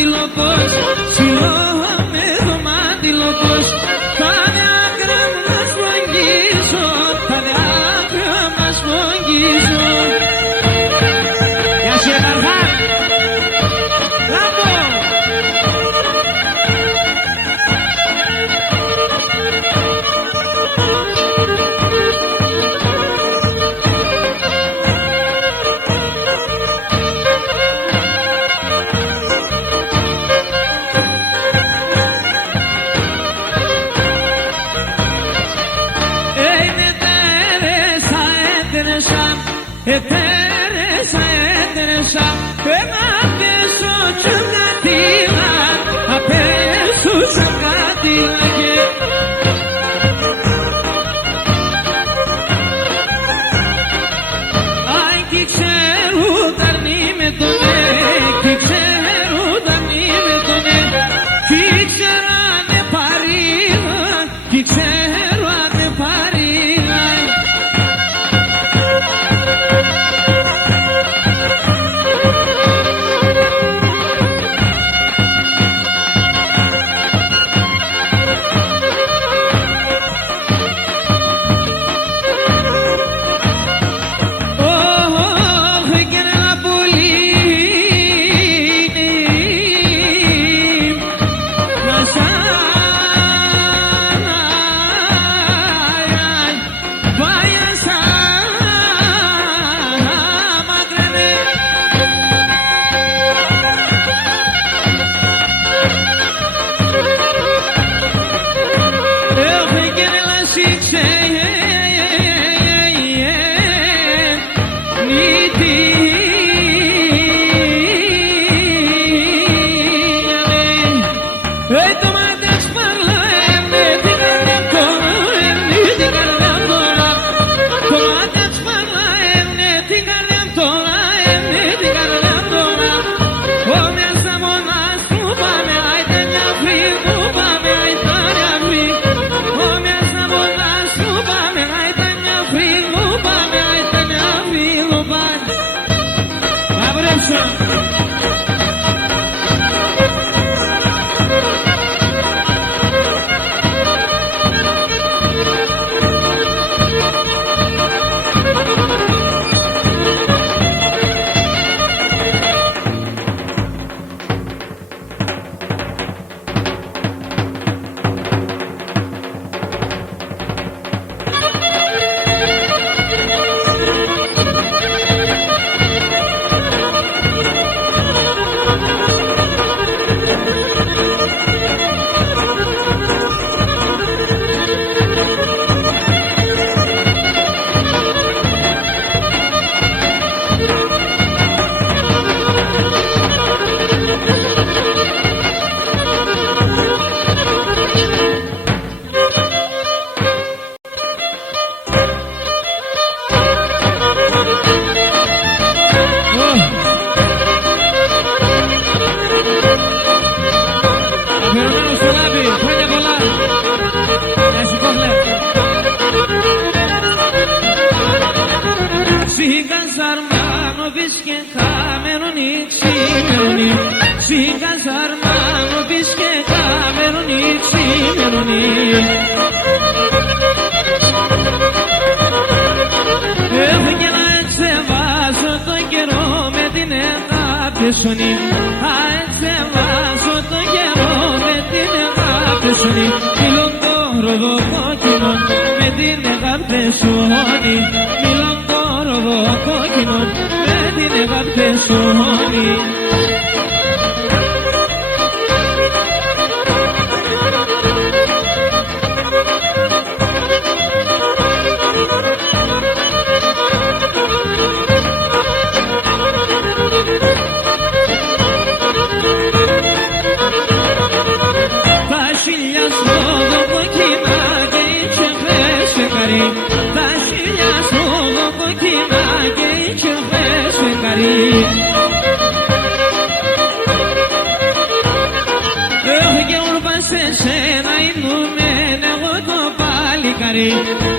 δωμάτιλοκος, σιλώμε δωμάτιλοκος. Πάνε άκρα μου να σφογγίσω, πάνε άκρα να σφογγίσω. Γεια σου Καρχά. Μπράβο. Teresa, Teresa, ένα πέσω τσουγκατήλα, απέσω τσουγκατήλα και αν κι ξέρουν τα αρνή με τον κι ξέρουν τα αρνή με τον κι ξέρανε παρήλα, κι ξέρανε παρήλα.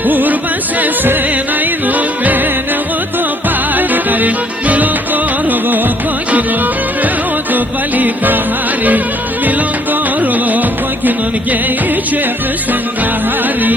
Urban se sena inumen εγώ το παλικάρι, μιλώ κόροβο κόκκινο, εγώ το παλικάρι. παχάρι, μιλόντορο κόκκινον και είχε πέστεν καχάρι.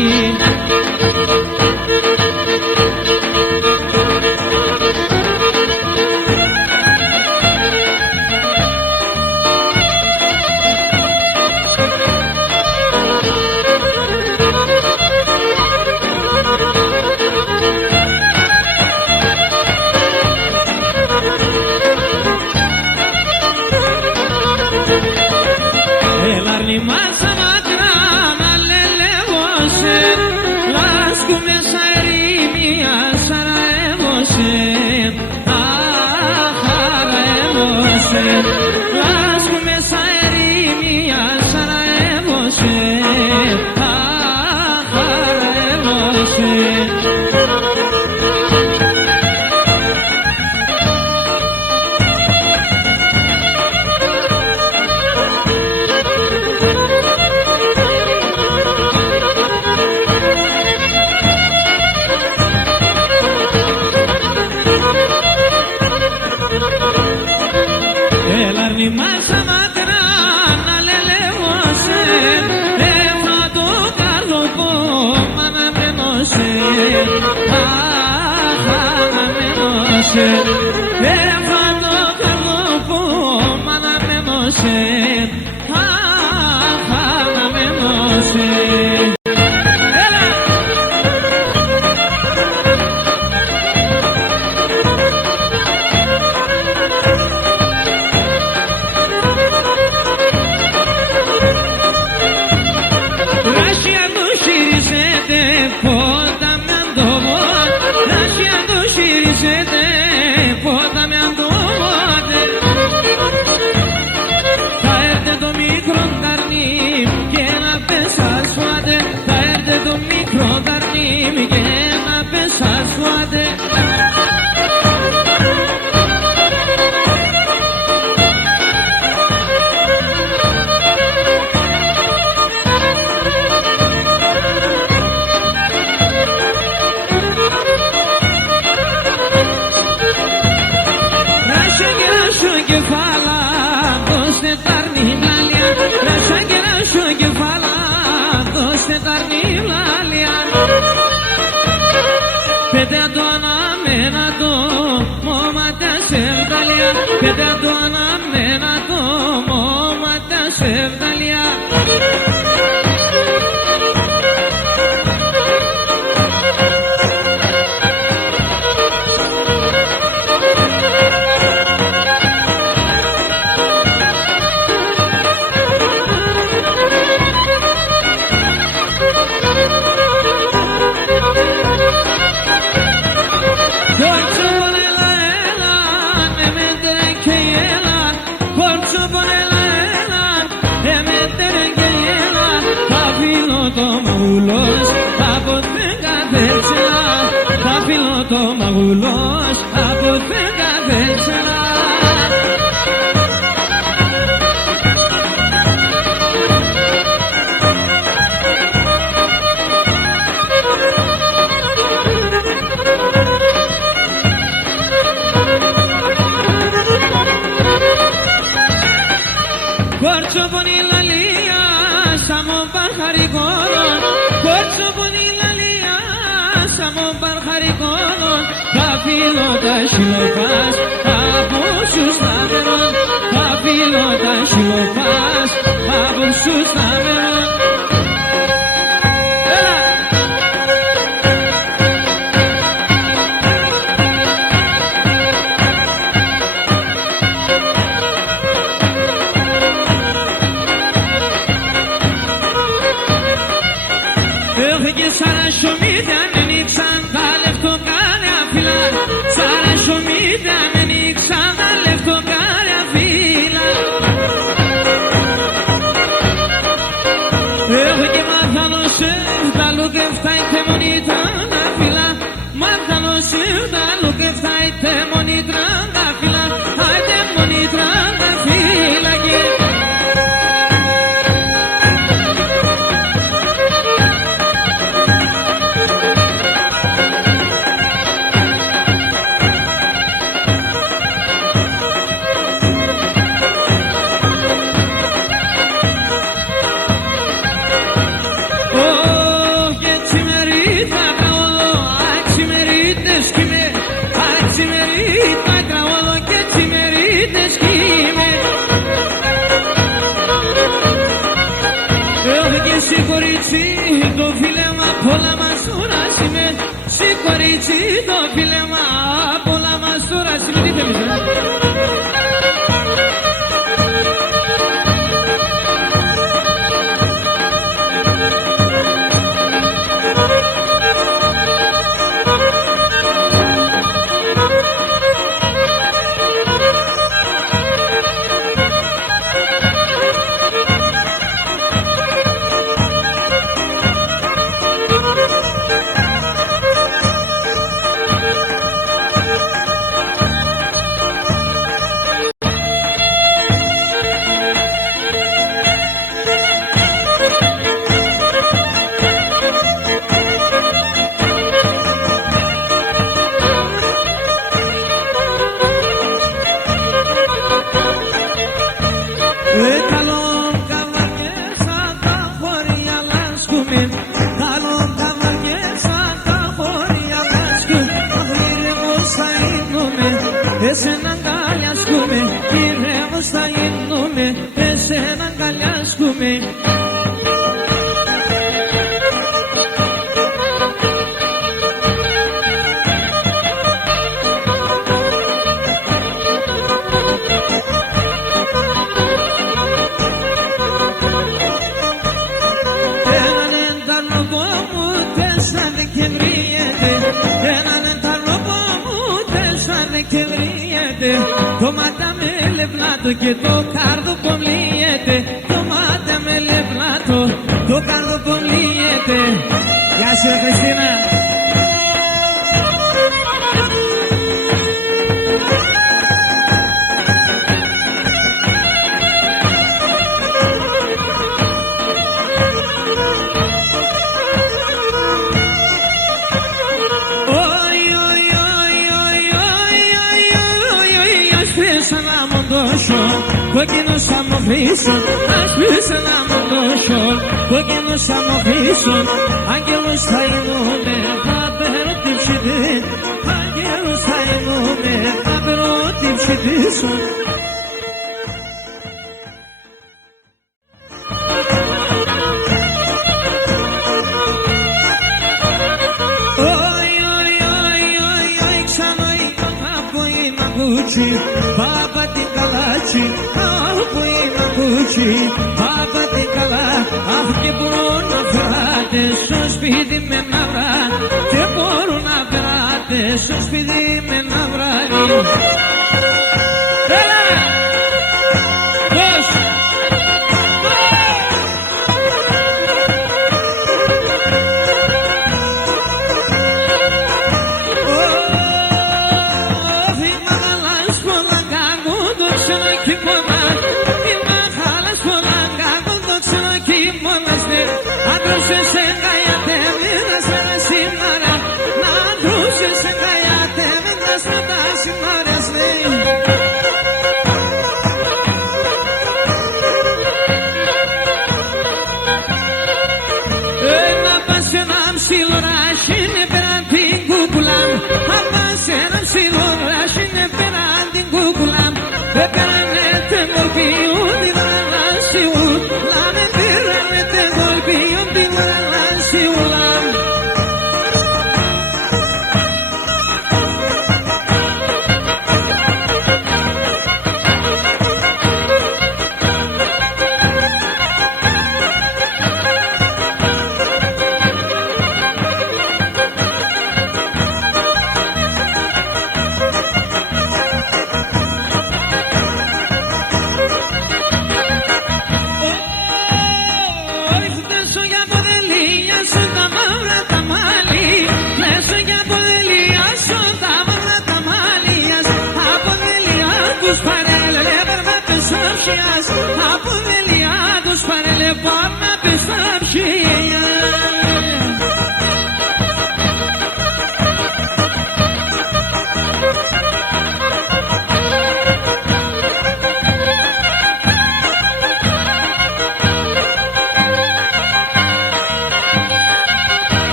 σηκωρίτσι το φίλεμα, πολλά μας τώρα συλλογήθεμεις. Εσένα αγκαλιάσκουμε, ήρεμος θα γίνουμε, εσένα αγκαλιάσκουμε. Έναν ενταλόπο μου τέσσερα Δεκεμβριέται, έναν ενταλόπο μου τέσσερα Δεκεμβριέται. Το μάτα με λευνάτο και το κάρδο πομλίεται, το μάτα με λευνάτο, το κάρδο πομλίεται. Γεια σου Χριστίνα. Κόκκινος θα μου αφήσουν, άσπισε να μου δώσω. Κόκκινος θα μου αφήσουν, άγγελος θα γίνουνε, θα παίρνω την ψηφί. Άγγελος θα γίνουνε, θα παίρνω την ψηφί σου. Baba την καλάτσι, από είναι αγκούτσι. Baba την καλά, αχ και μπορούν να βράτε στο σπίτι με να βράδυ. Και μπορούν να βράτε στο σπίτι με να βράδυ. Έλα! Πώς!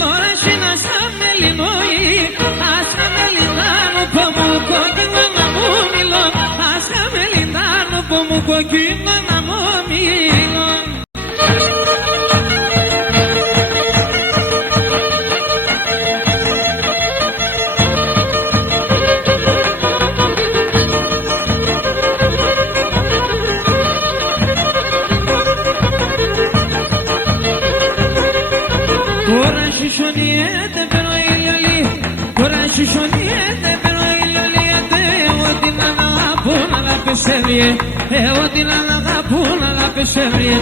Λόρα Τώρα σισονιέται pero η λιολή. Τώρα σισονιέται pero η λιολή. Εγώ την αγαπώ να la πεσέβριε. Εγώ την αγαπώ να la πεσέβριε.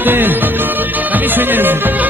Να μη σε νοιάζει.